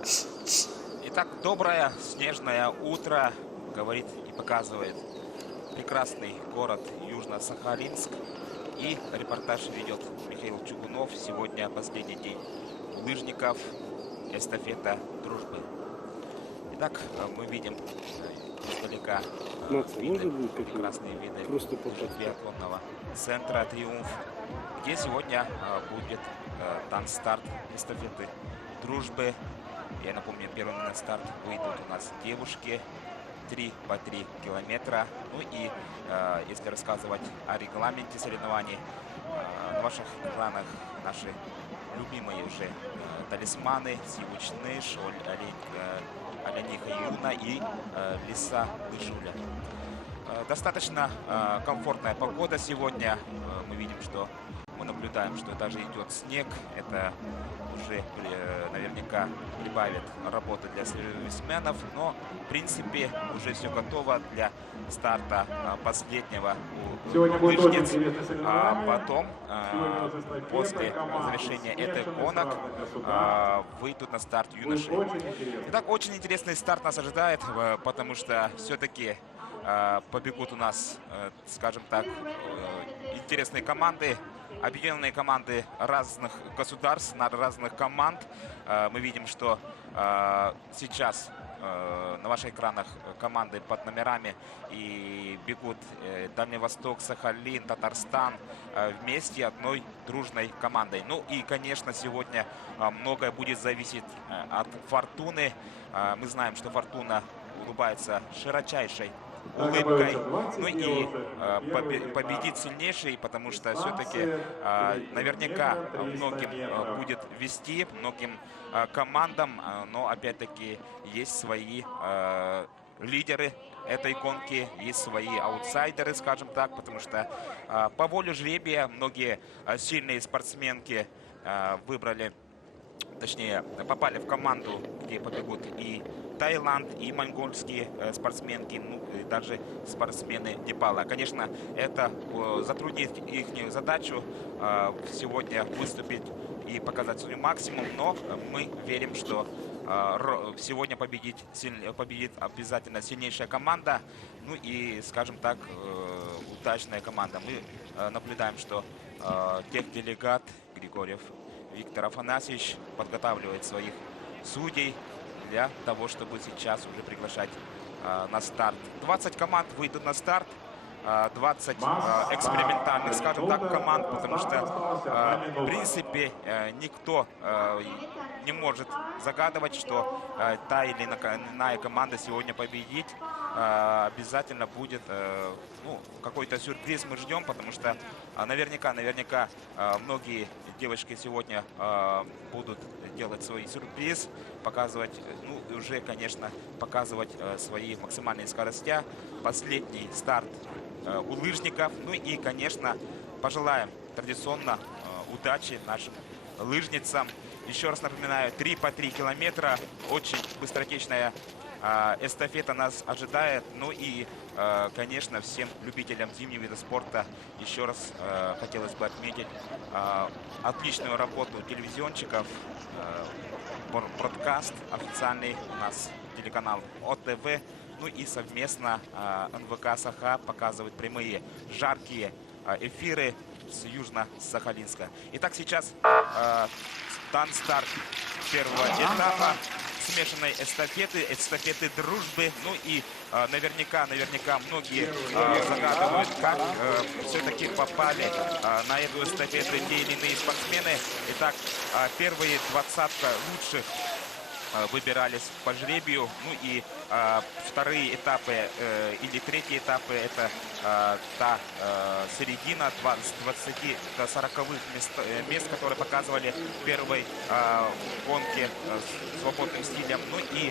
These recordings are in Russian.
Итак, доброе снежное утро, говорит и показывает прекрасный город Южно-Сахалинск. И репортаж ведет Михаил Чугунов. Сегодня последний день лыжников, эстафета дружбы. Итак, мы видим издалека виды, прекрасные виды биатлонного центра «Триумф», где сегодня будет танцстарт эстафеты дружбы. Я напомню, первым на старт выйдут у нас девушки 3 по 3 километра. Ну и если рассказывать о регламенте соревнований, на ваших экранах наши любимые уже талисманы Сивуч Ныш, Аляниха Юна и Лиса Дышуля. Достаточно комфортная погода сегодня. Мы видим, что мы наблюдаем, что даже идет снег. Это уже наверняка прибавит работы для сервисменов. Но, в принципе, уже все готово для старта последнего лыжниц. А потом, после завершения этих гонок, выйдут на старт юноши. Итак, очень интересный старт нас ожидает, потому что все-таки побегут у нас, скажем так, интересные команды, объединенные команды разных государств, разных команд. Мы видим, что сейчас на ваших экранах команды под номерами и бегут Дальний Восток, Сахалин, Татарстан вместе одной дружной командой. Ну и, конечно, сегодня многое будет зависеть от Фортуны. Мы знаем, что Фортуна улыбается широчайшей улыбкой, ну и победит сильнейший, потому что все-таки наверняка многим будет вести, многим командам, но опять-таки есть свои лидеры этой гонки, есть свои аутсайдеры, скажем так, потому что по воле жребия многие сильные спортсменки выбрали, точнее, попали в команду, где побегут и Таиланд, и монгольские спортсменки, ну и даже спортсмены Непала. Конечно, это затруднит их задачу сегодня выступить и показать свой максимум, но мы верим, что сегодня победит обязательно сильнейшая команда, ну и, скажем так, удачная команда. Мы наблюдаем, что техделегат Григорьев Виктор Афанасьевич подготавливает своих судей для того, чтобы сейчас уже приглашать на старт. 20 команд выйдут на старт, 20 экспериментальных, скажем так, команд, потому что, в принципе, никто не может загадывать, что та или иная команда сегодня победит. Обязательно будет какой-то сюрприз мы ждем, потому что наверняка многие девочки сегодня будут делать свой сюрприз, показывать, ну и уже, конечно, показывать свои максимальные скорости. Последний старт у лыжников. Ну и, конечно, пожелаем традиционно удачи нашим лыжницам. Еще раз напоминаю, 3 по 3 километра. Очень быстротечная эстафета нас ожидает. Ну и, конечно, всем любителям зимнего вида спорта еще раз хотелось бы отметить отличную работу телевизионщиков. Бродкаст официальный у нас телеканал ОТВ. Ну и совместно НВК Саха показывает прямые жаркие эфиры с Южно-Сахалинска. Итак, сейчас танцстарт первого этапа смешанной эстафеты дружбы. Ну и наверняка многие загадывают, как все-таки попали на эту эстафету те или иные спортсмены. Итак, первые 20 лучших выбирались по жребию. Ну и вторые этапы или третьи этапы — это та середина 20 до 40 мест, которые показывали в первой гонке с свободным стилем. Ну и,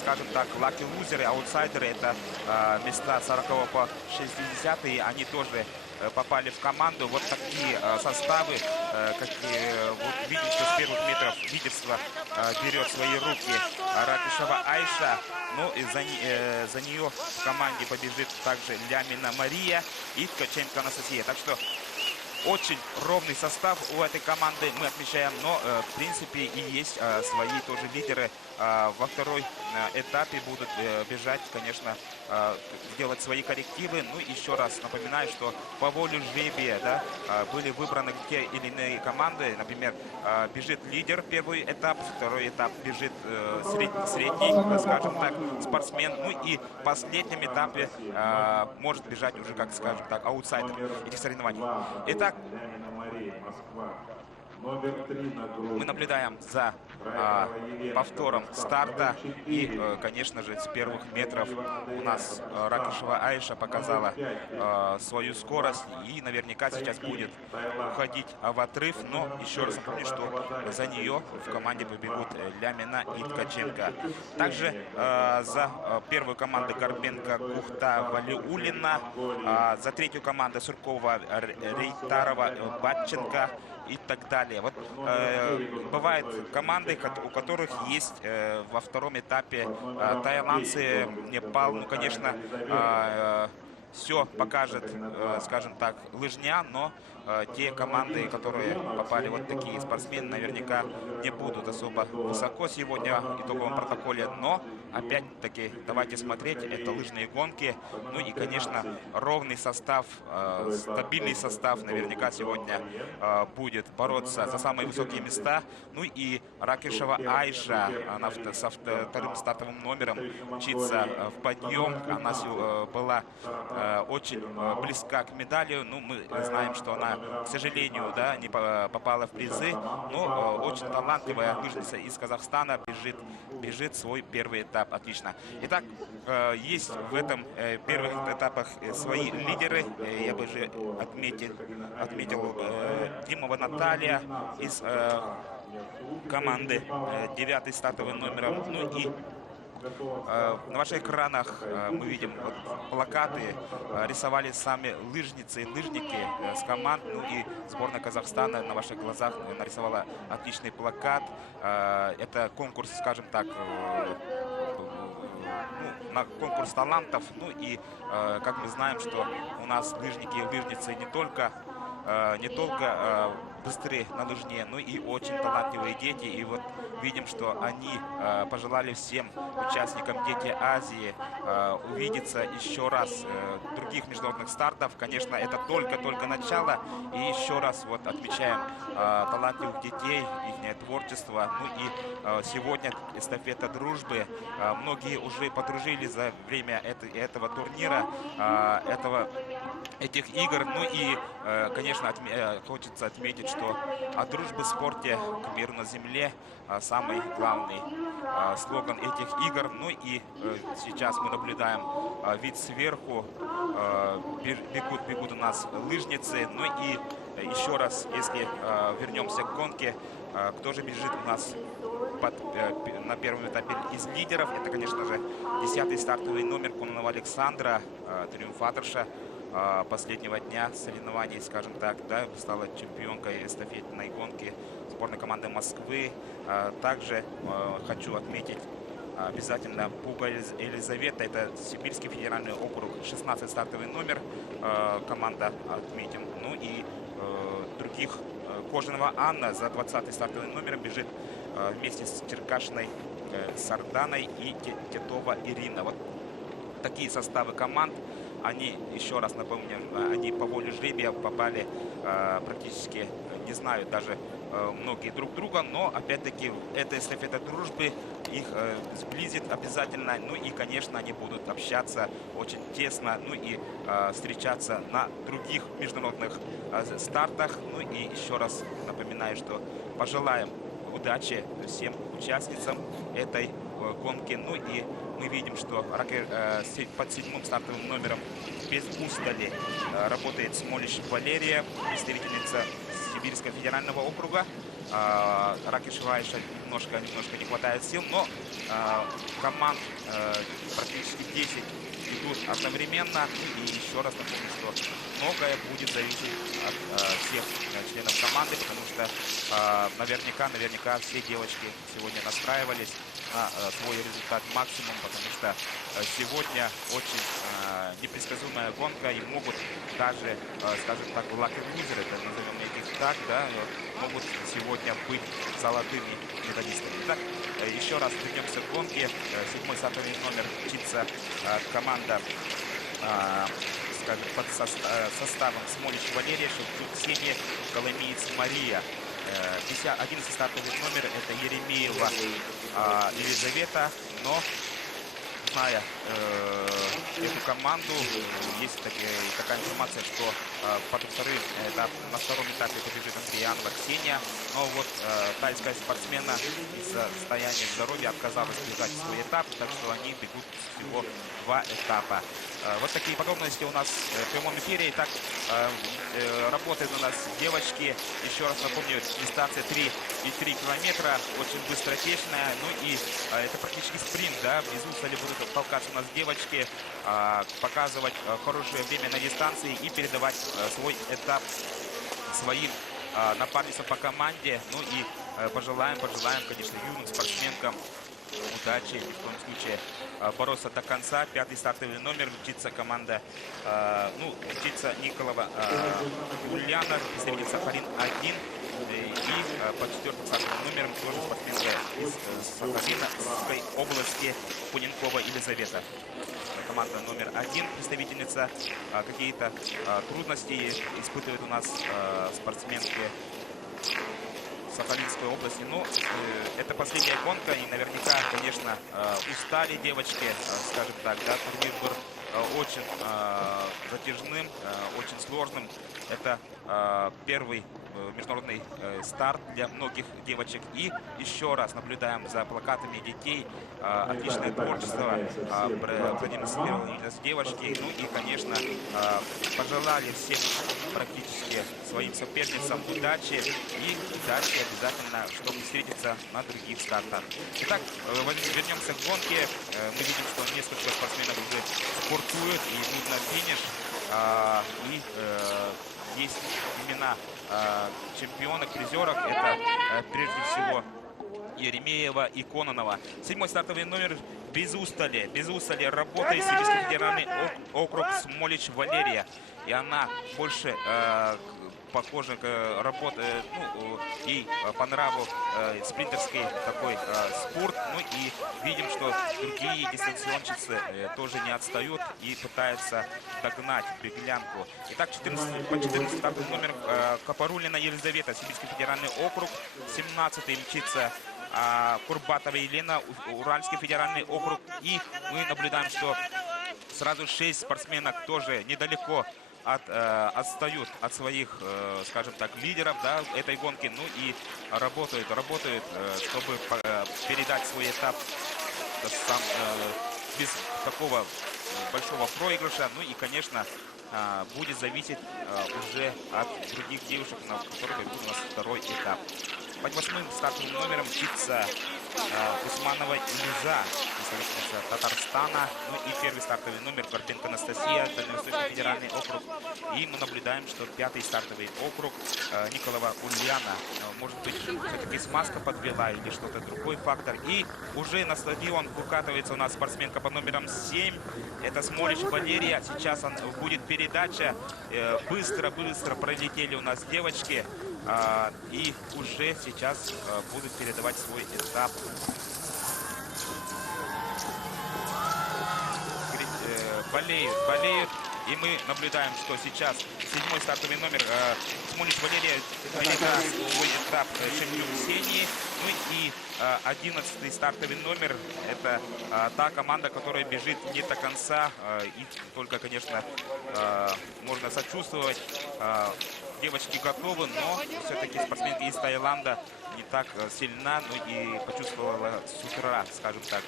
скажем так, лаки-лузеры, аутсайдеры — это места 40 по 60, они тоже попали в команду. Вот такие составы, вот видим, что с первых метров лидерство берет в свои руки Ракишева Айша. Ну и за нее в команде побежит также Лямина Мария и Ткаченко Анастасия. Так что Очень ровный состав у этой команды мы отмечаем, но в принципе и есть свои тоже лидеры. Во второй этапе будут бежать, конечно, делать свои коррективы. Ну, еще раз напоминаю, что по воле жребия, да, были выбраны те или иные команды. Например, бежит лидер первый этап, второй этап бежит средний, скажем так, спортсмен. Ну и в последнем этапе может бежать уже, как скажем так, аутсайдер этих соревнований. Итак, мы наблюдаем за повтором старта. И, конечно же, с первых метров у нас Ракишева Айша показала свою скорость. И наверняка сейчас будет уходить в отрыв. Но еще раз напомню, что за нее в команде побегут Лямина и Ткаченко. Также за первую команду Горбенко, Кухта, Валиулина. За третью команду Суркова, Рейтарова, Батченко и так далее. Вот бывают команды, у которых есть во втором этапе таиландцы, Непал. Ну, конечно, все покажет, скажем так, лыжня, но те команды, которые попали, вот такие спортсмены, наверняка не будут особо высоко сегодня в итоговом протоколе. Но, опять-таки, давайте смотреть, это лыжные гонки. Ну и, конечно, ровный состав, стабильный состав наверняка сегодня будет бороться за самые высокие места. Ну и Ракишева Айша, она со вторым стартовым номером мчится в подъем. Она была очень близка к медали. Ну, мы знаем, что она, к сожалению, да, не попала в призы. Но очень талантливая лыжница из Казахстана бежит свой первый этап. Отлично. Итак, есть в этом первых этапах свои лидеры. Я бы же отметил Димова Наталья из команды 9-й стартовым номером. Ну и на ваших экранах мы видим вот плакаты, рисовали сами лыжницы и лыжники с команд. Ну и сборная Казахстана на ваших глазах нарисовала отличный плакат. Это конкурс, скажем так, на конкурс талантов. Ну и как мы знаем, что у нас лыжники и лыжницы не только быстрые на лыжне, но и очень талантливые дети. И вот видим, что они пожелали всем участникам Дети Азии увидеться еще раз других международных стартов. Конечно, это только начало. И еще раз вот отмечаем талантливых детей, их творчество. Ну и сегодня эстафета дружбы. Многие уже подружились за время этого турнира, этих игр. Ну и, конечно, хочется отметить, что от дружбы в спорте к миру на земле самый главный слоган этих игр. Ну и сейчас мы наблюдаем вид сверху. Бегут у нас лыжницы. Ну и еще раз, если вернемся к гонке, кто же бежит у нас на первом этапе из лидеров? Это, конечно же, 10-й стартовый номер Кононова Александра, триумфаторша последнего дня соревнований, скажем так, да, стала чемпионкой эстафетной гонки сборной команды Москвы. Также хочу отметить обязательно Пуга Елизавета, это Сибирский федеральный округ, 16 стартовый номер, команда отметим. Ну и других, Кожаного Анна за 20 стартовым номером бежит вместе с Черкашиной Сарданой и Титова Ирина. Вот такие составы команд. Они, еще раз напомню, они по воле жребия попали практически, не знают даже многие друг друга, но опять-таки эта эстафета дружбы их сблизит обязательно. Ну и, конечно, они будут общаться очень тесно, ну и встречаться на других международных стартах. Ну и еще раз напоминаю, что пожелаем удачи всем участницам этой гонки. Ну и мы видим, что под 7-м стартовым номером без устали работает Смолищ Валерия, представительница Сибирского федерального округа. Ракишева Айша немножко не хватает сил, но команд практически 10 идут одновременно. И еще раз напомню, что многое будет зависеть от всех членов команды, потому что наверняка все девочки сегодня настраивались на свой результат максимум, потому что сегодня очень непредсказуемая гонка, и могут даже, скажем так, лаки-лузеры, назовем их так, да, могут сегодня быть золотыми медалистами. Итак, еще раз вернемся к гонке. Седьмой стартовый номер мчится команда, скажем, под составом Смолич Валерия, Шевчук Ксения, Коломиец Мария. 11 стартовый номер — это Еремеева Елизавета, но зная эту команду, есть такая информация, что на втором этапе побежит Андреянова Ксения. Но вот тайская спортсмена из-за состояния здоровья отказалась бежать свой этап, так что они бегут всего 2 этапа. Вот такие подробности у нас в прямом эфире. Итак, работают у нас девочки. Еще раз напомню, дистанция 3,3 километра, очень быстротечная. Ну и это практически спринт, да. Внизу стали будут толкаться у нас девочки, показывать хорошее время на дистанции и передавать свой этап своим напарницам по команде. Ну и пожелаем, конечно, юным спортсменкам удачи, ни в коем случае бороться до конца. 5-й стартовый номер мчится команда, мчится Николова Ульяна, представитель Сахалин-1. И под 4-м стартовым номером тоже спортсменка из Сахалинской области Куненкова Елизавета. Команда номер 1, представительница. Какие-то трудности испытывает у нас спортсменки Сахалинской области. Но это последняя гонка, и наверняка, конечно, устали девочки, скажем так, да, турнир был очень затяжным, очень сложным. Это первый международный старт для многих девочек. И еще раз наблюдаем за плакатами детей. Отличное творчество продемонстрировали девочки. Ну и, конечно, пожелали всем практически своим соперницам удачи. И удачи обязательно, чтобы встретиться на других стартах. Итак, вернемся к гонке. Мы видим, что несколько спортсменов уже спортуют, и идут на финиш. Есть имена чемпионок, призерок. Это прежде всего Еремеева и Кононова. 7-й стартовый номер без устали работает Сибирский федеральный округ Смолич Валерия. И она больше похоже, работает, ей по нраву спринтерский такой спорт. Ну и видим, что другие дистанционщицы тоже не отстают и пытаются догнать беглянку. Итак, по 14 стартовый номер Капарулина Елизавета, Сибирский федеральный округ. 17-й мчится Курбатова Елена, Уральский федеральный округ. И мы наблюдаем, что сразу 6 спортсменок тоже недалеко отстают от своих, скажем так, лидеров, да, этой гонки. Ну и работают, чтобы передать свой этап без такого большого проигрыша. Ну и, конечно, будет зависеть уже от других девушек, на которых будет у нас второй этап. Под 8-м стартовым номером мчится Усманова Илиза, представительница Татарстана. Ну и первый стартовый номер Карпенко Анастасия, Дальневосточный федеральный округ. И мы наблюдаем, что 5-й стартовый округ Николова Ульяна. Может быть, все-таки смазка подвела или что-то другой фактор. И уже на стадион выкатывается у нас спортсменка под номером 7. Это Смолич Валерия. Сейчас будет передача. Быстро пролетели у нас девочки. И уже сейчас будут передавать свой этап. Болеют. И мы наблюдаем, что сейчас 7-й стартовый номер Смолич Валерия передаст свой этап Шевчук Ксении. Ну и 11-й стартовый номер — это та команда, которая бежит не до конца. И только, конечно, можно сочувствовать. Девочки готовы, но все-таки спортсменки из Таиланда не так сильна, но и почувствовала с утра, скажем так,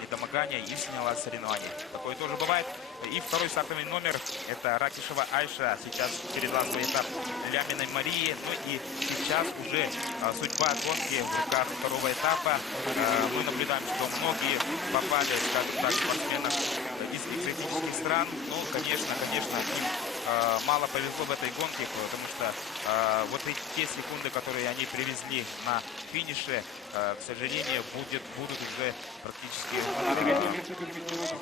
недомогание и сняла соревнования. Такое тоже бывает. И второй стартовый номер – это Ракишева Айша. Сейчас передала свой этап Ляминой Марии. Ну и сейчас уже судьба гонки в руках второго этапа. Мы наблюдаем, что многие попали, скажем так, спортсменов из экзотических стран. Ну, конечно, им мало повезло в этой гонке, потому что вот эти те секунды, которые они привезли на финише, к сожалению, будут уже практически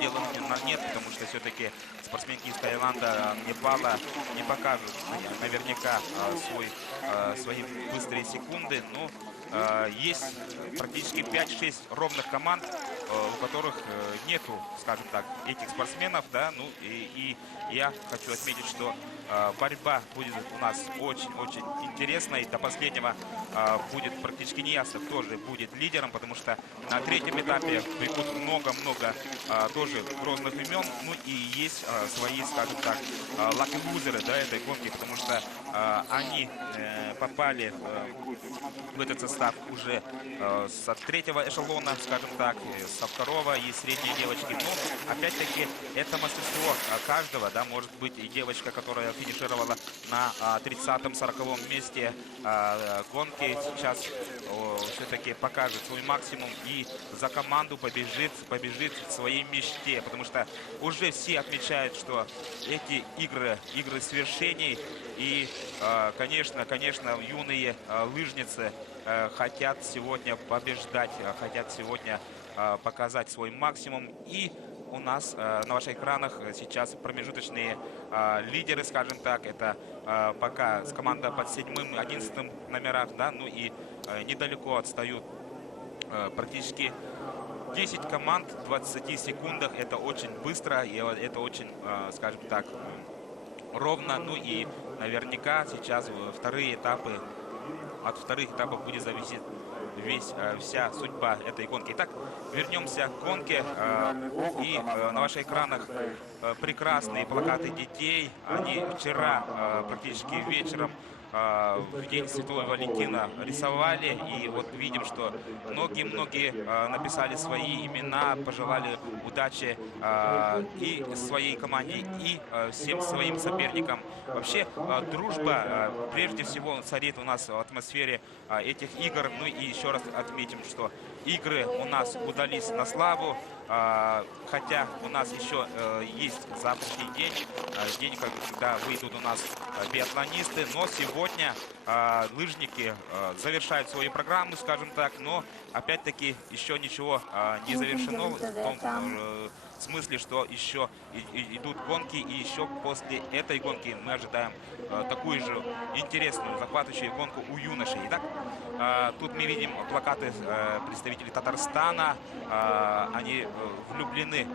делом нет, потому что все-таки спортсменки из Таиланда, Непала не покажут наверняка свои быстрые секунды. Но есть практически 5-6 ровных команд, у которых нету, скажем так, этих спортсменов, да, ну и я хочу отметить, что борьба будет у нас очень-очень интересной. До последнего будет практически неясно, кто же будет лидером, потому что на третьем этапе придут много-много тоже грозных имен, ну и есть свои, скажем так, лаки-лузеры, да, этой гонки, потому что они попали в этот состав уже со третьего эшелона, скажем так, со второго и средней девочки. Но опять-таки это мастерство каждого, да, может быть и девочка, которая финишировала на 30-м, 40-м месте гонки, сейчас все-таки покажет свой максимум и за команду побежит к своей мечте, потому что уже все отмечают, что эти игры свершений, и конечно юные лыжницы хотят сегодня побеждать, хотят сегодня показать свой максимум. И у нас на ваших экранах сейчас промежуточные лидеры, скажем так, это пока с команда под 7-м, 11-м номерах, да, ну и недалеко отстают практически 10 команд в 20 секундах. Это очень быстро, и это очень, скажем так, ровно. Ну и наверняка сейчас вторые этапы, от вторых этапов будет зависеть вся судьба этой гонки. Итак, вернемся к гонке. И на ваших экранах прекрасные плакаты детей. Они вчера практически вечером в день Святого Валентина рисовали. И вот видим, что многие написали свои имена, пожелали удачи и своей команде, и всем своим соперникам. Вообще, дружба прежде всего царит у нас в атмосфере этих игр. Ну и еще раз отметим, что игры у нас удались на славу. Хотя у нас еще есть завтрашний день, когда выйдут у нас биатлонисты. Но сегодня лыжники завершают свои программы, скажем так. Но опять-таки еще ничего не завершено в том смысле, что еще идут гонки, и еще после этой гонки мы ожидаем такую же интересную, захватывающую гонку у юношей. Итак, тут мы видим плакаты представителей Татарстана. Они влюблены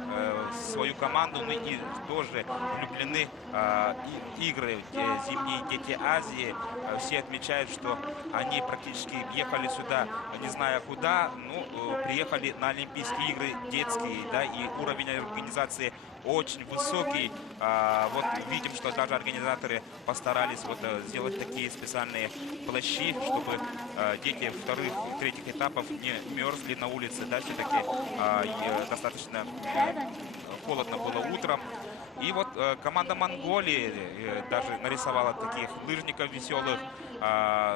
в свою команду, ну и тоже влюблены в игры «Зимние дети Азии». Все отмечают, что они практически ехали сюда, не зная куда, но приехали на Олимпийские игры детские, да, и уровень организации очень высокий. Вот видим, что даже организаторы постарались вот сделать такие специальные плащи, чтобы дети вторых, третьих этапов не мерзли на улице. Да, все-таки достаточно холодно было утром. И вот команда Монголии даже нарисовала таких лыжников веселых,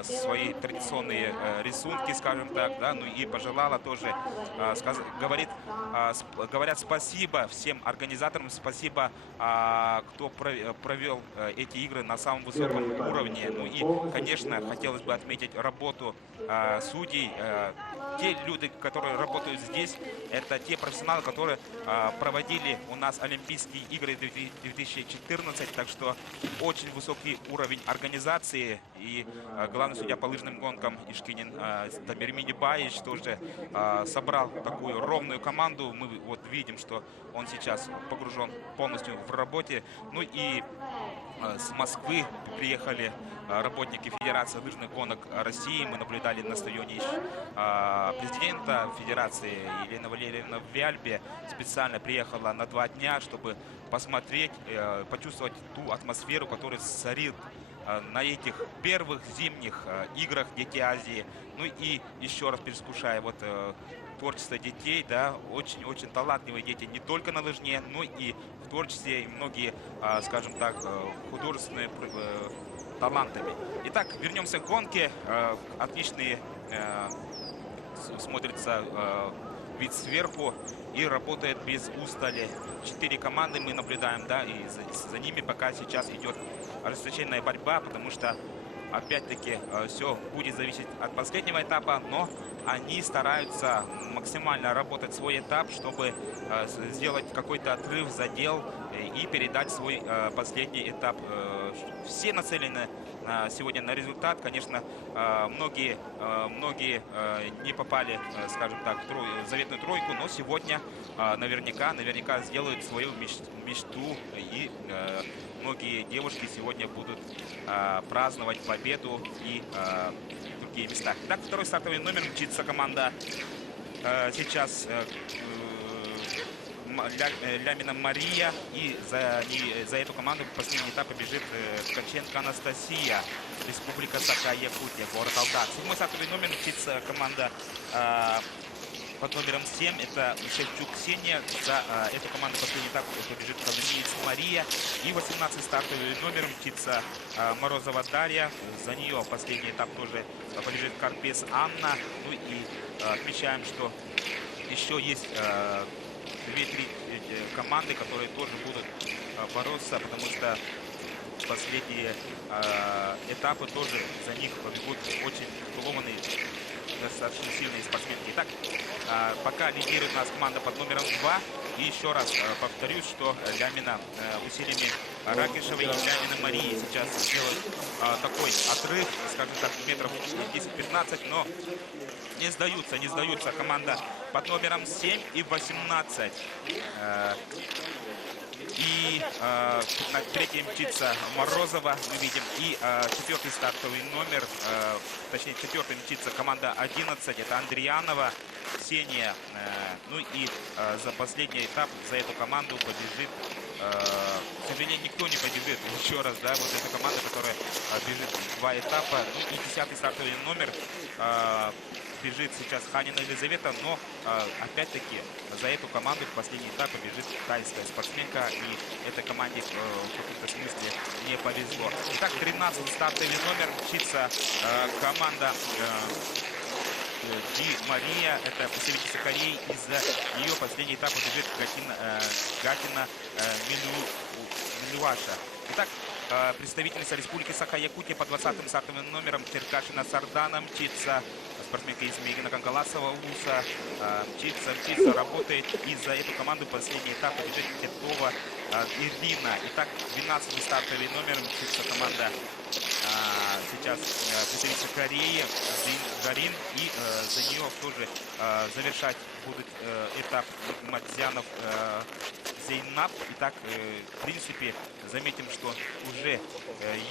свои традиционные рисунки, скажем так, да, ну и пожелала тоже, говорят спасибо всем организаторам, спасибо, кто провел эти игры на самом высоком уровне. Ну и, конечно, хотелось бы отметить работу судей. Те люди, которые работают здесь, это те профессионалы, которые проводили у нас Олимпийские игры 2014, так что очень высокий уровень организации. И главный судья по лыжным гонкам Ишкинин Тамир Минибаевич тоже собрал такую ровную команду. Мы вот видим, что он сейчас погружен полностью в работе. Ну и с Москвы приехали работники Федерации лыжных гонок России. Мы наблюдали на стадионе президента Федерации Елена Валерьевна Вяльбе. Специально приехала на 2 дня, чтобы посмотреть, почувствовать ту атмосферу, которая царит на этих первых зимних играх Дети Азии. Ну и еще раз предвкушая вот творчество детей, да, очень-очень талантливые дети не только на лыжне, но и в творчестве, и многие, скажем так, художественные талантами. Итак, вернемся к гонке. Отличные смотрится вид сверху и работает без устали. 4 команды мы наблюдаем, да, и за ними пока сейчас идет ожесточенная борьба, потому что опять-таки все будет зависеть от последнего этапа, но они стараются максимально работать свой этап, чтобы сделать какой-то отрыв, задел и передать свой последний этап. Все нацелены сегодня на результат. Конечно, многие не попали, скажем так, в заветную тройку, но сегодня наверняка сделают свою мечту, и многие девушки сегодня будут праздновать победу и другие места. Так, второй стартовый номер мчится команда сейчас Лямина Мария, и за эту команду в последний этап побежит Ткаченко Анастасия, Республика Саха-Якутия, город Алдан. Седьмой стартовый номер мчится команда под номером 7, это Шевчук Ксения. За эту команду последний этап побежит Коломиец Мария. И 18-й стартовый номер мчится Морозова Дарья. За нее последний этап тоже побежит Карпес Анна. Ну и отмечаем, что еще есть 2-3 команды, которые тоже будут бороться, потому что последние этапы тоже за них побегут очень титулованные, достаточно сильные спортсменки. Итак, пока лидирует у нас команда под номером 2. И еще раз повторюсь, что Лямина усилиями Ракишевой и Лямина Марии сейчас делают такой отрыв, скажем так, метров 10-15, но не сдаются. Команда под номером 7 и 18. И на третьем мчится Морозова, мы видим. И четвертый стартовый номер, точнее четвертый мчится команда 11, это Андриянова Ксения. Ну и за последний этап за эту команду побежит, к сожалению, никто не побежит еще раз, да, вот эта команда, которая бежит 2 этапа. Ну и 10-й стартовый номер бежит сейчас Ханина Елизавета, но опять-таки за эту команду в последний этап побежит тайская спортсменка, и этой команде в каком-то смысле не повезло. Итак, 13-й стартовый номер мчится команда Ди Мария, это представительница Кореи, и за ее последний этап побежит Гатина Милюаша. Итак, представительница Республики Саха-Якутия под 20-м стартовым номером Теркашина Сардана мчится, спортсменка из Мегина Кангаласова УСА, мчится, работает, и за эту команду последний этап побежит Тетова Ирина. Итак, 12-й стартовый номер мчится команда сейчас представитель Кореи Гарин, и за нее тоже завершать будут этап Мадзянов Зейнаб. Итак, в принципе, заметим, что уже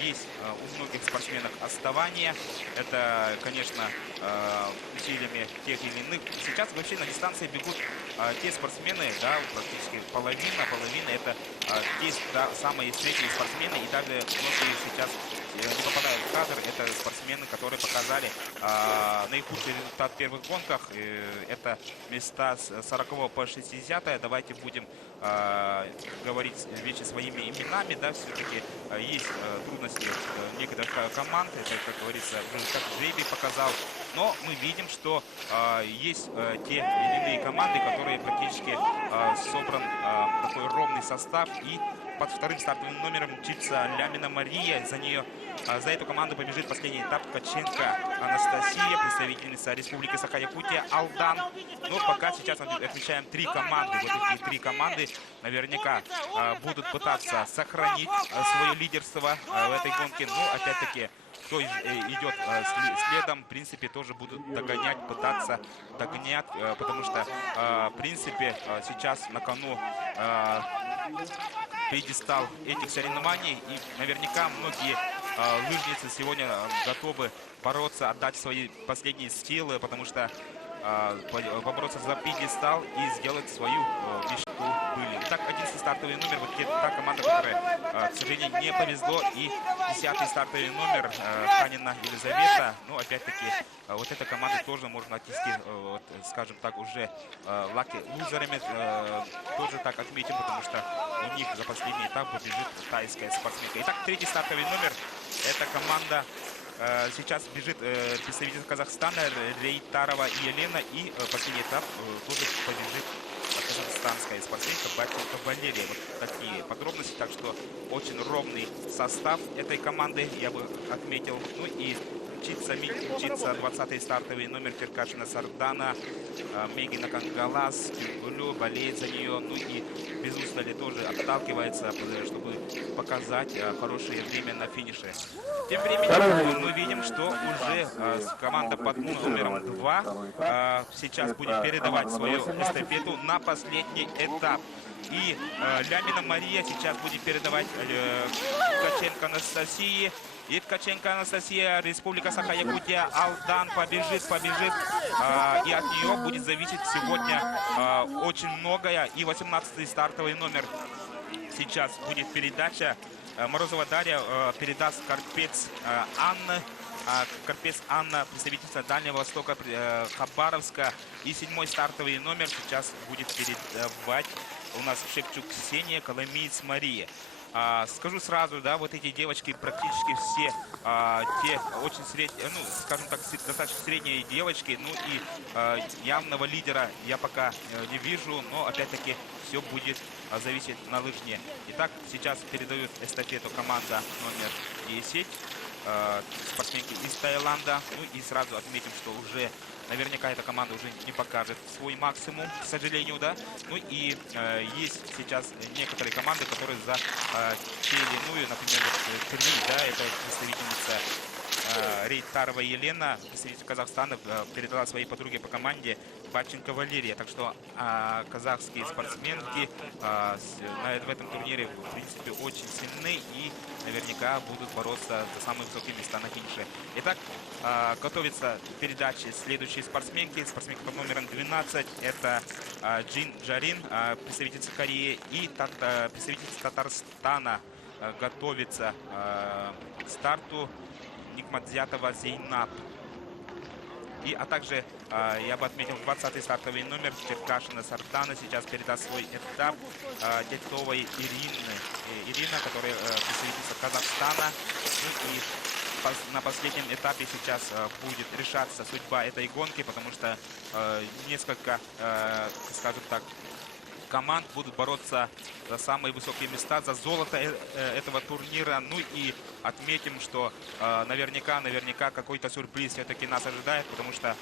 есть у многих спортсменов отставание. Это, конечно, усилиями тех или иных. Сейчас вообще на дистанции бегут те спортсмены, да, практически половина это те самые средние спортсмены, и даже многие сейчас не попадают в кадр. Это спортсмены, которые показали наихудший результат в первых гонках. Это места с 40 по 60. Давайте будем говорить вещи своими именами, да, все-таки есть трудности некоторых команд, это, как говорится, как жребий показал, но мы видим, что есть те или иные команды, которые практически собран такой ровный состав, и под вторым стартовым номером мчится Лямина Мария. За эту команду побежит последний этап Ткаченко Анастасия, представительница Республики Саха-Якутия Алдан. Но пока сейчас отмечаем 3 команды. Вот эти 3 команды наверняка будут пытаться сохранить свое лидерство в этой гонке. Но опять-таки, кто идет следом, в принципе, тоже будут догонять, пытаться догонять, потому что, в принципе, сейчас на кону пьедестал этих соревнований, и наверняка многие лыжницы сегодня готовы бороться, отдать свои последние силы, потому что побороться за пьедестал и сделать свою мечту. были. Итак, 11-й стартовый номер, вот та команда, которая, к сожалению, не повезло. И 10-й стартовый номер Ханина Елизавета. Ну, опять-таки, вот эта команда тоже можно отнести, вот, скажем так, уже лаки-лузерами. Тоже так отметим, потому что у них за последний этап побежит тайская спортсменка. Итак, 3-й стартовый номер. Это команда. Сейчас бежит представитель Казахстана Рейтарова Елена. И последний этап тоже побежит казахстанская спортсменка Батченко Валерия. Вот такие подробности. Так что очень ровный состав этой команды, я бы отметил. Ну и учится 20-й стартовый номер Черкашина Сардана, Мегина Кангалас, Тюргулю, болеет за нее. Ну и без устали тоже отталкивается, чтобы показать хорошее время на финише. Тем временем мы видим, что уже команда под номером 2 сейчас будет передавать свою эстафету на последний этап. И Лямина Мария сейчас будет передавать Ткаченко Анастасии. И Ткаченко Анастасия, Республика Саха-Якутия, Алдан побежит. И от нее будет зависеть сегодня очень многое. И 18-й стартовый номер сейчас будет передача. Морозова Дарья передаст Карпец Анна. Карпец Анна, представительница Дальнего Востока, Хабаровска. И 7-й стартовый номер сейчас будет передавать у нас Шевчук Ксения, Коломиец Мария. Скажу сразу, да, вот эти девочки практически все те очень средние, ну, скажем так, достаточно средние девочки. Ну и явного лидера я пока не вижу, но опять-таки все будет зависеть на лыжне. Итак, сейчас передают эстафету команда номер 10. Спортсменки из Таиланда. Ну и сразу отметим, что уже наверняка эта команда уже не покажет свой максимум, к сожалению, да. Ну и есть сейчас некоторые команды, которые за те или иную, например, Крым, да, это представительница Рейтарова Елена, представитель Казахстана, передала своей подруге по команде Батченко Валерия. Так что казахские спортсменки в этом турнире, в принципе, очень сильны и наверняка будут бороться за самые высокие места на финише. Итак, готовится к передаче следующие спортсменки. Спортсменка под номером 12 это Джин Джарин, представительница Кореи, и представительница Татарстана готовится к старту Никматзятова Зейнаб. А также я бы отметил 20-й стартовый номер Черкашина Сардана сейчас передаст свой этап Дельтовой Ирина, которая представительница Казахстана. Ну и на последнем этапе сейчас будет решаться судьба этой гонки, потому что несколько, скажем так, команд будут бороться за самые высокие места, за золото этого турнира. Ну и отметим, что наверняка какой-то сюрприз все-таки нас ожидает, потому что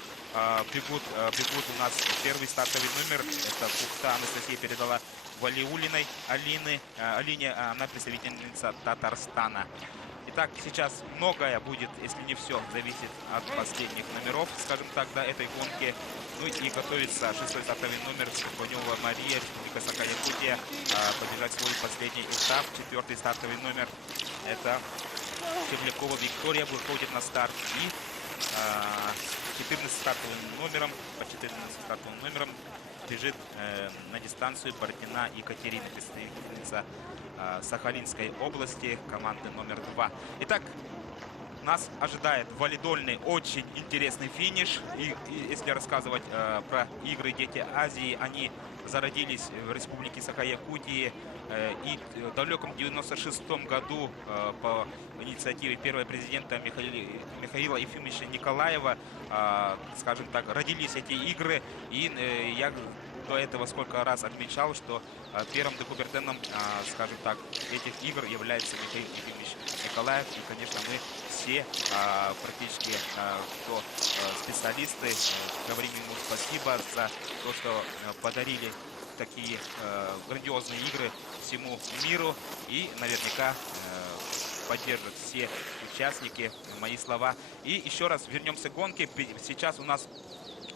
бегут у нас первый стартовый номер. Это Кухта Анастасия передала Валиулиной Алине, она представительница Татарстана. Итак, сейчас многое будет, если не все, зависит от последних номеров, скажем так, до этой гонки. Ну и готовится 6-й стартовый номер Конева Мария, Республика Саха-Якутия, побежать свой последний этап. 4-й стартовый номер это Шевлякова Виктория выходит на старт. И 14 стартовым номером, по 14 стартовым номерам бежит на дистанцию Бородина Екатерина, представительница Сахалинской области, команды номер 2. Итак, нас ожидает валидольный, очень интересный финиш. И если рассказывать про игры «Дети Азии», они зародились в Республике Саха-Якутии. И в далеком 96-м году по инициативе первого президента Михаила Ефимовича Николаева, скажем так, родились эти игры. И я до этого сколько раз отмечал, что первым декубертеном, скажем так, этих игр является Михаил Ефимович Николаев. И, конечно, мы все практически кто специалисты говорим ему спасибо за то, что подарили такие грандиозные игры всему миру. И наверняка поддержат все участники мои слова. И еще раз вернемся к гонке. Сейчас у нас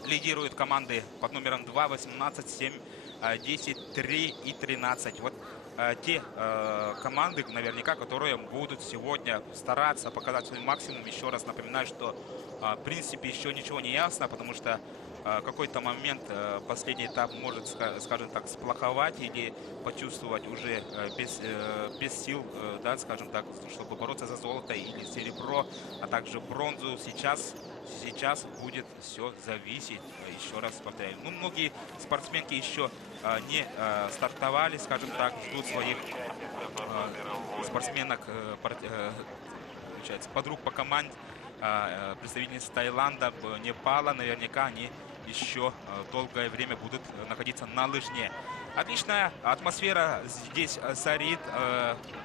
лидируют команды под номером 2, 18, 7, 10, 3 и 13. Вот те команды, наверняка, которые будут сегодня стараться показать свой максимум. Еще раз напоминаю, что в принципе еще ничего не ясно, потому что какой-то момент последний этап может, скажем так, сплоховать или почувствовать уже без сил, да, скажем так, чтобы бороться за золото или серебро, а также бронзу. Сейчас будет все зависеть, еще раз повторяю. Ну, многие спортсменки еще не стартовали, скажем так, ждут своих спортсменок, получается, подруг по команде, представительниц Таиланда, Непала. Наверняка они еще долгое время будут находиться на лыжне. Отличная атмосфера здесь царит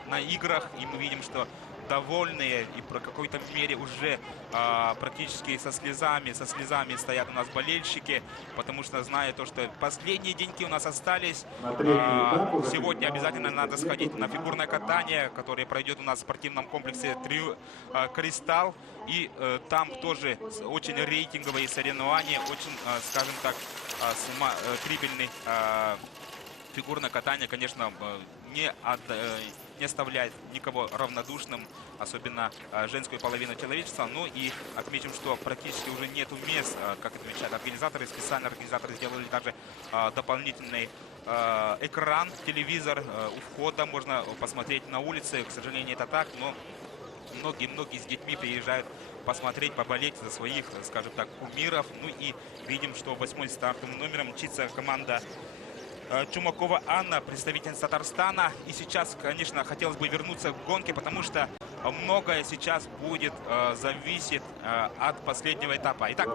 на играх, и мы видим, что довольные и по какой-то мере уже практически со слезами стоят у нас болельщики, потому что зная то, что последние деньги у нас остались. Сегодня обязательно надо сходить на фигурное катание, которое пройдет у нас в спортивном комплексе Кристалл. И там тоже очень рейтинговые соревнования, очень, скажем так, прибыльный фигурное катание, конечно, не оставляет никого равнодушным, особенно женскую половину человечества. Ну и отметим, что практически уже нету мест, как отмечают организаторы. Специально организаторы сделали также дополнительный экран, телевизор у входа. Можно посмотреть на улице. К сожалению, это так, но многие с детьми приезжают посмотреть, поболеть за своих, скажем так, кумиров. Ну и видим, что 8-й стартовым номером мчится команда Чумакова Анна, представительница Татарстана. И сейчас, конечно, хотелось бы вернуться к гонке, потому что многое сейчас будет зависеть от последнего этапа. Итак,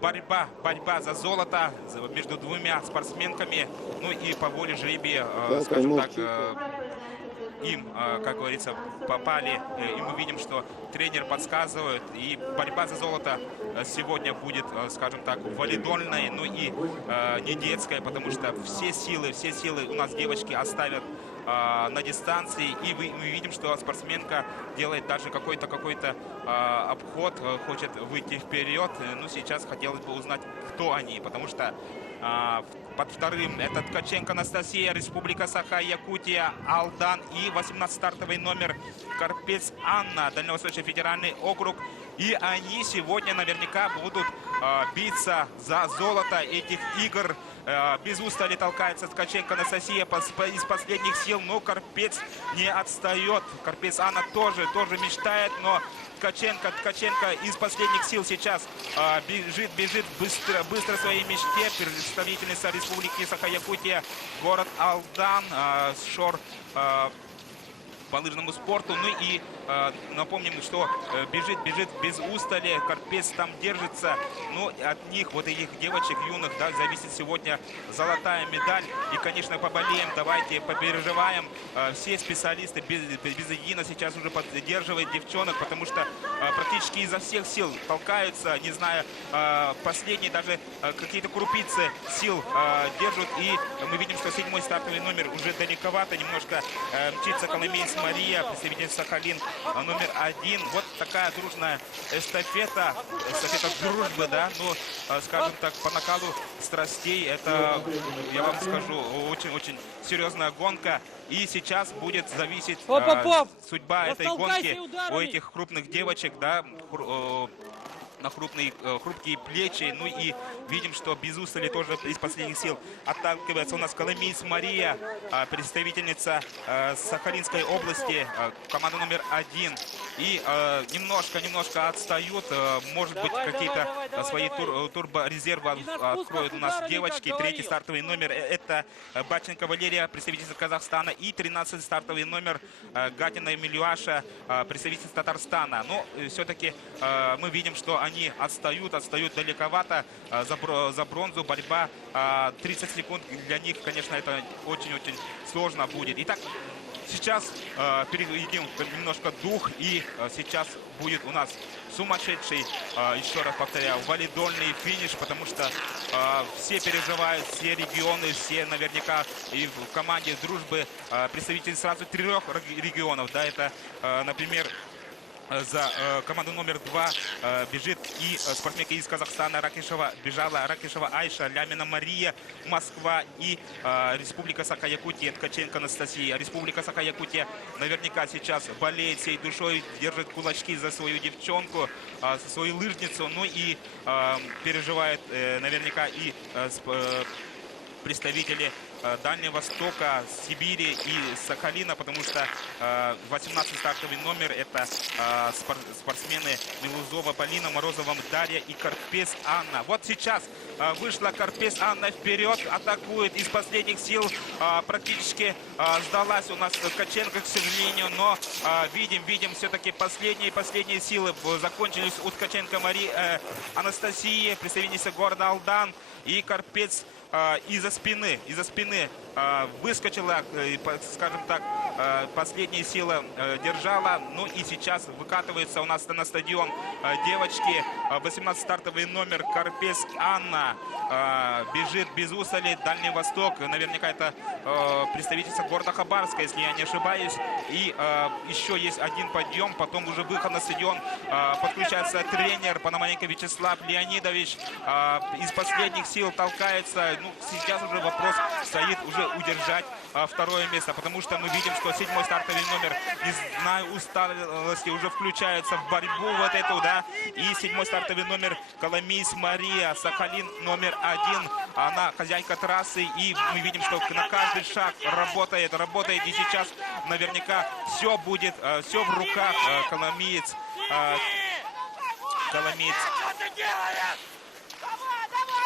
борьба за золото между двумя спортсменками. Ну и по воле жребия, скажем так, им, как говорится, попали. И мы видим, что тренер подсказывает. И борьба за золото сегодня будет, скажем так, валидольной, ну и не детская, потому что все силы у нас девочки оставят на дистанции. И мы видим, что спортсменка делает даже какой-то обход, хочет выйти вперед. Ну, сейчас хотелось бы узнать, кто они, потому что под вторым это Ткаченко Анастасия, Республика Саха-Якутия, Алдан. И 18 стартовый номер Карпец Анна, Дальневосточный федеральный округ. И они сегодня наверняка будут биться за золото этих игр. Без устали толкается Ткаченко Анастасия из последних сил, но Карпец не отстает. Карпец Анна тоже мечтает, но Ткаченко из последних сил сейчас бежит быстро своей мечте. Представительница Республики Саха-Якутия, город Алдан, шор по лыжному спорту. Ну и напомним, что бежит без устали. Карпец там держится. Но от них, вот этих девочек юных, да, зависит сегодня золотая медаль. И, конечно, поболеем, давайте попереживаем. Все специалисты без единого сейчас уже поддерживают девчонок, потому что практически изо всех сил толкаются, не знаю, последние даже какие-то крупицы сил держат. И мы видим, что 7-й стартовый номер уже далековато, немножко мчится Коломейц Мария, представитель Сахалин, номер 1. Вот такая дружная эстафета дружбы, да, ну, скажем так, по накалу страстей. Это, я вам скажу, очень серьезная гонка. И сейчас будет зависеть судьба этой гонки у этих крупных девочек, да, на хрупкие плечи. Ну и видим, что без устали тоже из последних сил отталкивается у нас Коломейц Мария, представительница Сахалинской области, команда номер 1. И немножко отстают. Может быть, какие-то свои турборезервы откроют у нас девочки. 3-й стартовый номер это Баченко Валерия, представительница Казахстана. И 13-й стартовый номер Гатина Милюаша, представительница Татарстана. Но все-таки мы видим, что они отстают далековато за бронзу. Борьба 30 секунд для них, конечно, это очень-очень сложно будет. Итак, сейчас переведем немножко дух, и сейчас будет у нас сумасшедший, еще раз повторяю, валидольный финиш, потому что все переживают, все регионы, все наверняка и в команде дружбы представители сразу 3 регионов, да, это, например, За команду номер 2 бежит и спортсменка из Казахстана Ракишева бежала. Ракишева Айша, Лямина Мария, Москва и Республика Саха-Якутия Ткаченко Анастасия. Республика Саха-Якутия наверняка сейчас болеет всей душой, держит кулачки за свою девчонку, свою лыжницу. Ну и переживает наверняка и представители Дальнего Востока, Сибири и Сахалина, потому что 18-й стартовый номер — это спортсмены Милузова Полина, Морозова Дарья и Карпес Анна. Вот сейчас вышла Карпес Анна вперед, атакует из последних сил, практически сдалась у нас Ткаченко, к сожалению, но видим все-таки последние силы закончились у Ткаченко Марии Анастасии, представительницы города Алдан, и Карпец из-за спины выскочила, скажем так, последние силы держала. Ну и сейчас выкатывается у нас на стадион девочки. 18 стартовый номер Карпес Анна бежит без устали, Дальний Восток. Наверняка это представительство города Хабаровска, если я не ошибаюсь. И еще есть один подъем, потом уже выход на стадион. Подключается тренер Пономаренко Вячеслав Леонидович. Из последних сил толкается. Ну, сейчас уже вопрос стоит уже удержать второе место, потому что мы видим, что 7-й стартовый номер, не знаю, усталости, уже включается в борьбу вот эту, да. И 7-й стартовый номер Коломейс Мария, Сахалин номер 1. Она хозяйка трассы, и мы видим, что на каждый шаг работает. И сейчас наверняка все будет, все в руках коломеец.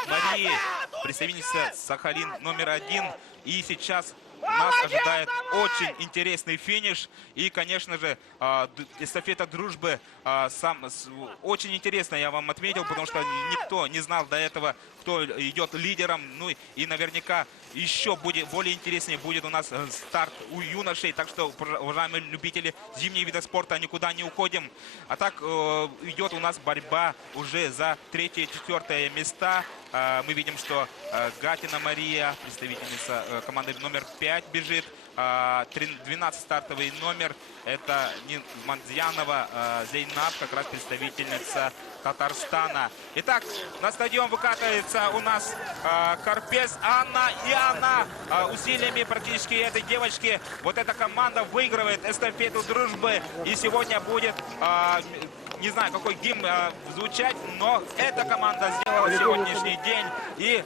Марии, представительница Сахалин номер 1. И сейчас нас ожидает очень интересный финиш. И, конечно же, эстафета дружбы очень интересно, я вам отметил, потому что никто не знал до этого, кто идет лидером. Ну и наверняка еще более интереснее будет у нас старт у юношей. Так что, уважаемые любители зимнего вида спорта, никуда не уходим. А так идет у нас борьба уже за 3-4 места. Мы видим, что Гатина Мария, представительница команды номер 5, бежит. 12 стартовый номер — это Мандзянова Зейнаб, как раз представительница Татарстана. Итак, на стадион выкатывается у нас Карпес Анна, и она усилиями практически этой девочки, вот эта команда выигрывает эстафету дружбы. И сегодня будет, не знаю, какой гимн звучать, но эта команда сделала сегодняшний день и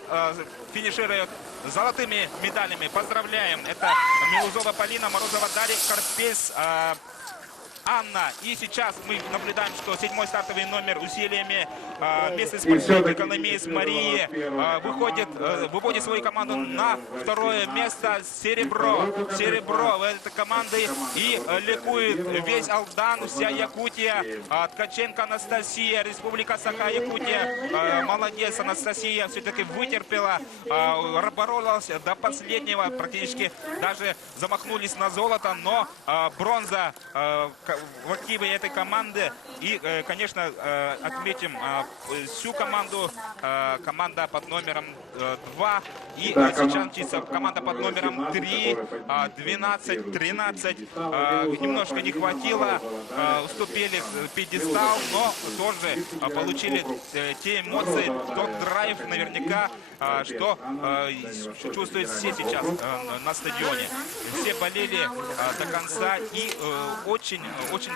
финиширует золотыми медалями. Поздравляем! Это Милузова Полина, Морозова Дарья, Карпес Анна. И сейчас мы наблюдаем, что 7-й стартовый номер усилиями местной спортсменки Коломейс Марии выводит свою команду на второе место. Серебро в этой команды. И ликует весь Алдан, вся Якутия. Ткаченко Анастасия, Республика Саха-Якутия. Молодец, Анастасия все-таки вытерпела, боролась до последнего. Практически даже замахнулись на золото, но бронза в активе этой команды. И, конечно, отметим всю команду. Команда под номером 2. И сейчас учится команда под номером 3. 12-13. Немножко не хватило. Уступили пьедестал, но тоже получили те эмоции, тот драйв наверняка, что чувствуют все сейчас на стадионе. Все болели до конца. И очень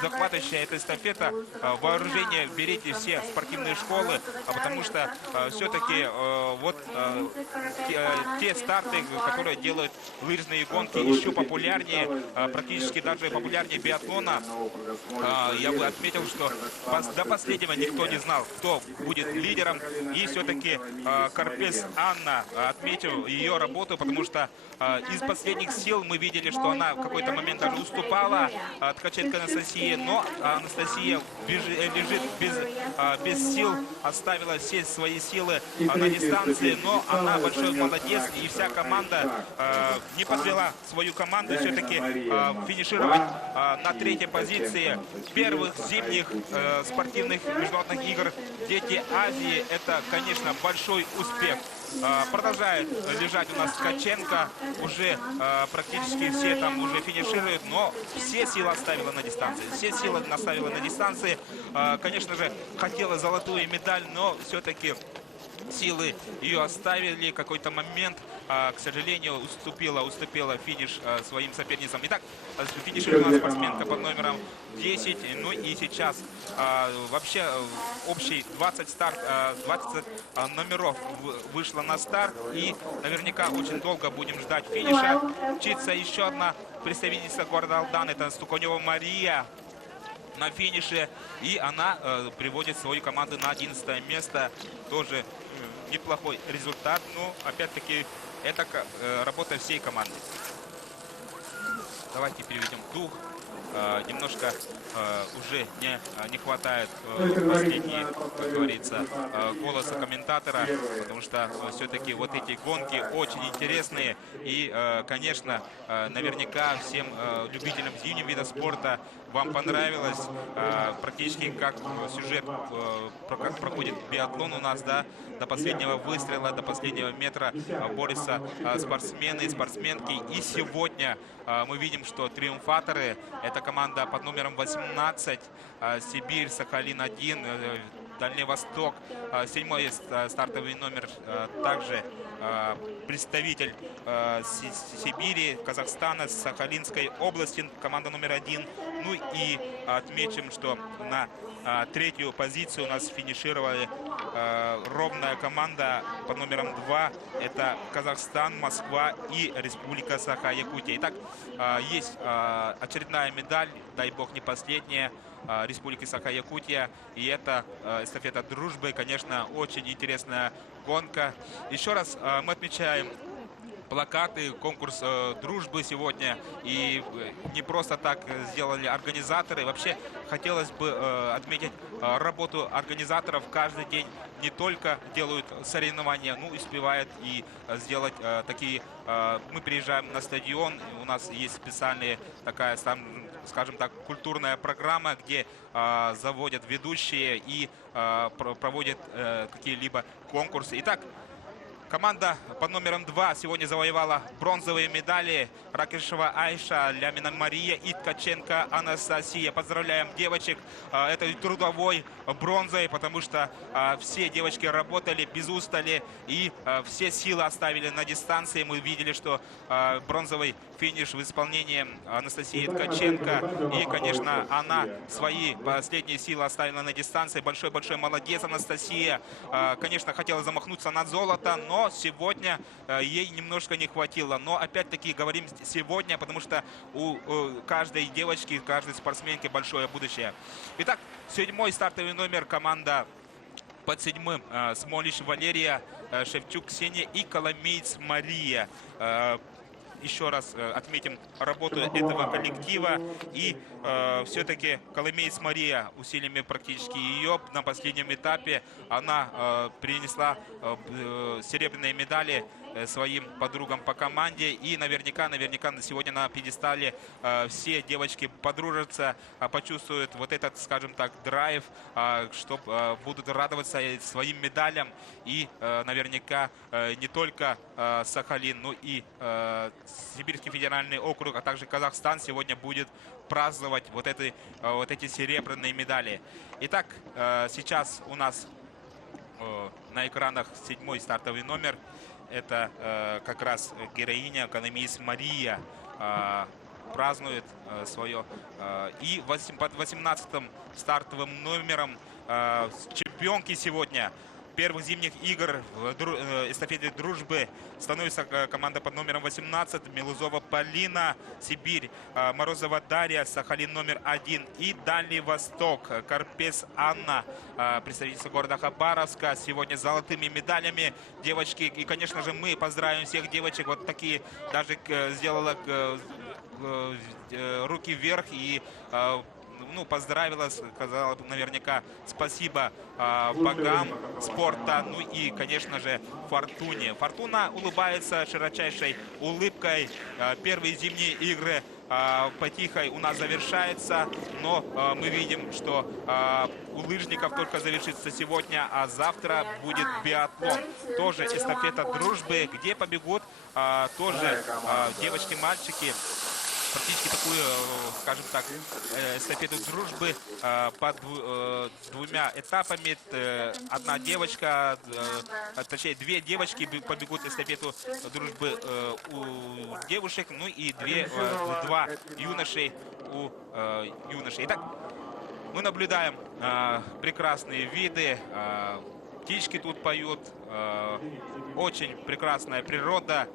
захватывающая эта эстафета. Вооружение берите все спортивные школы, потому что все-таки вот те старты, которые делают лыжные гонки, еще популярнее, практически даже популярнее биатлона. Я бы отметил, что до последнего никто не знал, кто будет лидером. И все-таки Карпес Анна, отметил ее работу, потому что из последних сил мы видели, что она в какой-то момент даже уступала Ткаченко Анастасии, но Анастасия лежит без сил, оставила все свои силы на дистанции, но она большой молодец, и вся команда не подвела свою команду, все-таки финишировать на 3-й позиции первых зимних спортивных международных игр «Дети Азии» — это, конечно, большой успех. Продолжает лежать у нас Ткаченко. Уже практически все там уже финишируют, но все силы оставила на дистанции. Все силы оставила на дистанции. Конечно же, хотела золотую медаль, но все-таки силы ее оставили. Какой-то момент, к сожалению, уступила финиш своим соперницам. Итак, финишировала спортсменка под номером 10. Ну и сейчас вообще общий 20 номеров вышло на старт. И наверняка очень долго будем ждать финиша. Мчится еще одна представительница города Алдан. Это Стуканева Мария на финише. И она приводит свою команду на 11 место. Тоже неплохой результат. Но опять-таки это работа всей команды. Давайте переведем дух. Немножко уже не хватает последние, как говорится, голоса комментатора, потому что все-таки вот эти гонки очень интересные. И, конечно, наверняка всем любителям зимнего вида спорта вам понравилось практически как сюжет проходит биатлон у нас, да, до последнего выстрела, до последнего метра борются спортсмены и спортсменки. И сегодня мы видим, что триумфаторы — это команда под номером 18, Сибирь, Сахалин-1, Дальний Восток, 7-й стартовый номер, также представитель Сибири, Казахстана, Сахалинской области, команда номер 1. Ну и отмечим, что на третью позицию у нас финишировали ровная команда под номером 2. Это Казахстан, Москва и Республика Саха-Якутия. Итак, есть очередная медаль, дай бог не последняя, Республики Саха-Якутия. И это эстафета дружбы. Конечно, очень интересная гонка. Еще раз мы отмечаем плакаты, конкурс дружбы сегодня. И не просто так сделали организаторы. Вообще хотелось бы отметить работу организаторов. Каждый день не только делают соревнования, но успевают и сделать такие. Мы приезжаем на стадион, у нас есть специальная такая, скажем так, культурная программа, где заводят ведущие и проводят какие-либо конкурсы. Итак, команда под номером 2 сегодня завоевала бронзовые медали. Ракешева Айша, Лямина Мария и Ткаченко Анастасия. Поздравляем девочек этой трудовой бронзой, потому что все девочки работали без устали и все силы оставили на дистанции. Мы видели, что бронзовый финиш в исполнении Анастасии Ткаченко. И, конечно, она свои последние силы оставила на дистанции. Большой-большой молодец, Анастасия. Конечно, хотела замахнуться на золото, но сегодня ей немножко не хватило. Но опять-таки говорим сегодня, потому что у каждой девочки, каждой спортсменки большое будущее. Итак, 7-й стартовый номер, команда под 7-м. Смолич Валерия, Шевчук Ксения и Коломеец Мария. Еще раз отметим работу этого коллектива. И все-таки Коломеец Мария, усилиями практически ее на последнем этапе, она принесла серебряные медали своим подругам по команде. И наверняка сегодня на пьедестале все девочки подружатся, почувствуют вот этот, скажем так, драйв, что будут радоваться своим медалям. И наверняка не только Сахалин, но и Сибирский федеральный округ, а также Казахстан сегодня будет праздновать вот эти серебряные медали. Итак, сейчас у нас на экранах 7-й стартовый номер. Это как раз героиня Коломеец Мария празднует свое. И под 18-м стартовым номером чемпионки сегодня первых зимних игр в эстафете дружбы становится команда под номером 18. Мелузова Полина, Сибирь, Морозова Дарья, Сахалин номер 1 и Дальний Восток. Карпес Анна, представительница города Хабаровска, сегодня с золотыми медалями. Девочки, и, конечно же, мы поздравим всех девочек. Вот такие даже сделала руки вверх и поздравила, сказала наверняка спасибо богам спорта, ну и, конечно же, Фортуне. Фортуна улыбается широчайшей улыбкой. Первые зимние игры потихой у нас завершается, но мы видим, что у лыжников только завершится сегодня, а завтра будет биатлон. Тоже эстафета дружбы, где побегут тоже девочки-мальчики. Практически такую, скажем так, эстафету дружбы под двумя этапами. Одна девочка, точнее, две девочки побегут эстафету дружбы у девушек, ну и два юношей у юношей. Итак, мы наблюдаем прекрасные виды. Птички тут поют. Очень прекрасная природа.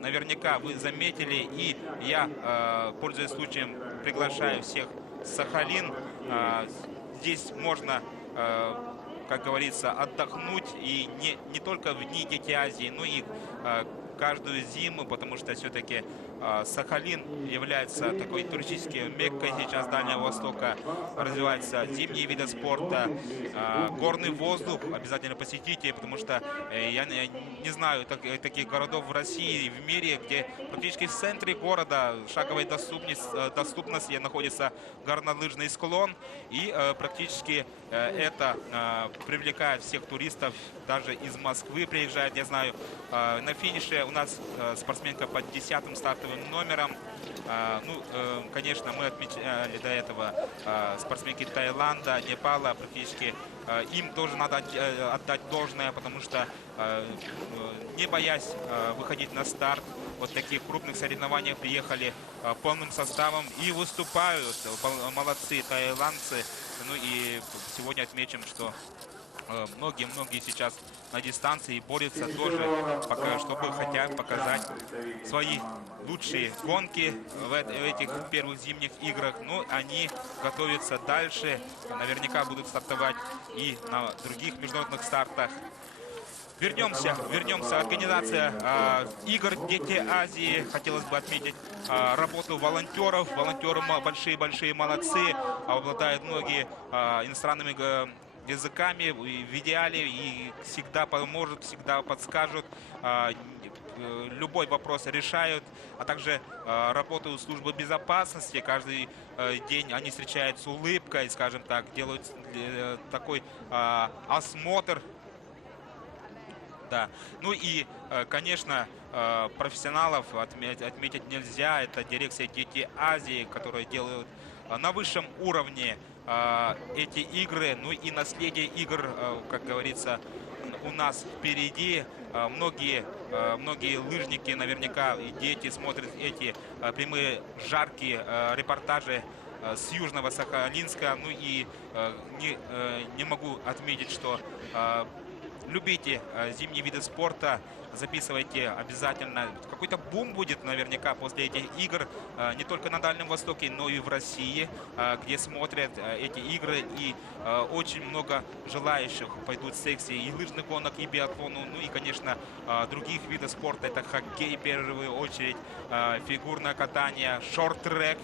Наверняка вы заметили, и я, пользуясь случаем, приглашаю всех в Сахалин. Здесь можно, как говорится, отдохнуть, и не только в дни Дети Азии, но и каждую зиму, потому что все-таки Сахалин является такой туристической меккой сейчас Дальнего Востока. Развиваются зимние виды спорта, горный воздух обязательно посетите, потому что я не знаю таких городов в России и в мире, где практически в центре города шаговой доступности находится горнолыжный склон, и практически это привлекает всех туристов, даже из Москвы приезжают, я знаю. На финише у нас спортсменка под 10-м стартовым номером. Конечно, мы отмечали до этого спортсменки Таиланда, Непала. Практически им тоже надо отдать должное, потому что, не боясь выходить на старт, вот таких крупных соревнованиях приехали полным составом и выступают. Молодцы таиландцы. Ну и сегодня отмечим, что многие сейчас на дистанции борются тоже, чтобы хотя бы показать свои лучшие гонки в этих первых зимних играх. Ну, они готовятся дальше, наверняка будут стартовать и на других международных стартах. Вернемся. Организация игр Дети Азии. Хотелось бы отметить работу волонтеров. Волонтеры большие молодцы, обладают многие иностранными языками, в идеале, и всегда поможет, всегда подскажут, любой вопрос решают, а также работают службы безопасности. Каждый день они встречают с улыбкой, скажем так, делают такой осмотр. Да. Ну и, конечно, профессионалов отметить нельзя. Это дирекция Дети Азии, которые делают на высшем уровне эти игры. Ну и наследие игр, как говорится, у нас впереди. Многие лыжники, наверняка и дети, смотрят эти прямые жаркие репортажи с Южного Сахалинска. Ну и не могу отметить, что любите зимние виды спорта, записывайте обязательно. Какой-то бум будет наверняка после этих игр, не только на Дальнем Востоке, но и в России, где смотрят эти игры. И очень много желающих пойдут в секции и лыжных гонок, и биатлону, ну и, конечно, других видов спорта. Это хоккей, в первую очередь, фигурное катание, шорт-трек.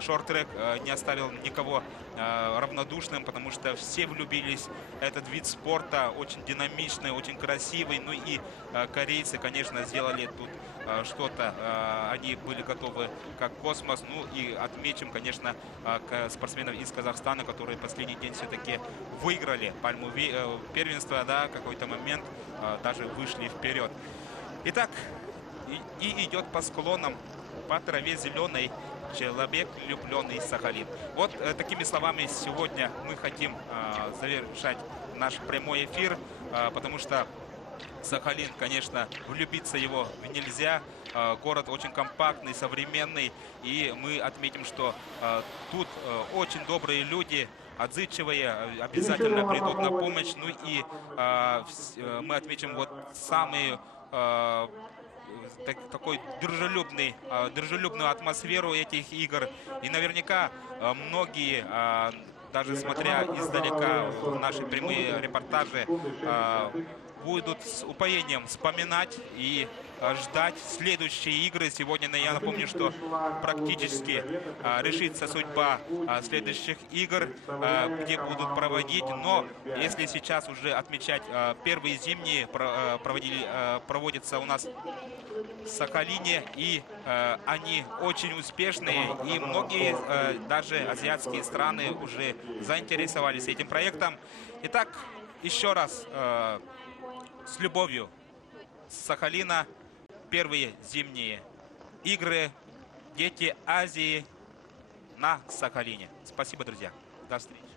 Шорт-трек не оставил никого равнодушным, потому что все влюбились. Этот вид спорта очень динамичный, очень красивый. Ну и корейцы, конечно, сделали тут что-то. Они были готовы как космос. Ну и отмечим, конечно, спортсменов из Казахстана, которые последний день все-таки выиграли пальму первенства, да, какой-то момент даже вышли вперед. Итак, и идет по склонам, по траве зеленой, человек влюбленный Сахалин. Вот такими словами сегодня мы хотим завершать наш прямой эфир, потому что Сахалин, конечно, влюбиться его нельзя. Город очень компактный, современный. И мы отметим, что тут очень добрые люди, отзывчивые, обязательно придут на помощь. Ну и мы отметим вот самые такой дружелюбную атмосферу этих игр. И наверняка многие, даже смотря издалека наши прямые репортажи, будут с упоением вспоминать и ждать следующие игры. Сегодня я напомню, что практически решится судьба следующих игр, где будут проводить. Но если сейчас уже отмечать первые зимние проводятся у нас в Сахалине, и они очень успешные, и многие даже азиатские страны уже заинтересовались этим проектом. Итак, еще раз с любовью с Сахалина первые зимние игры «Дети Азии» на Сахалине. Спасибо, друзья. До встречи.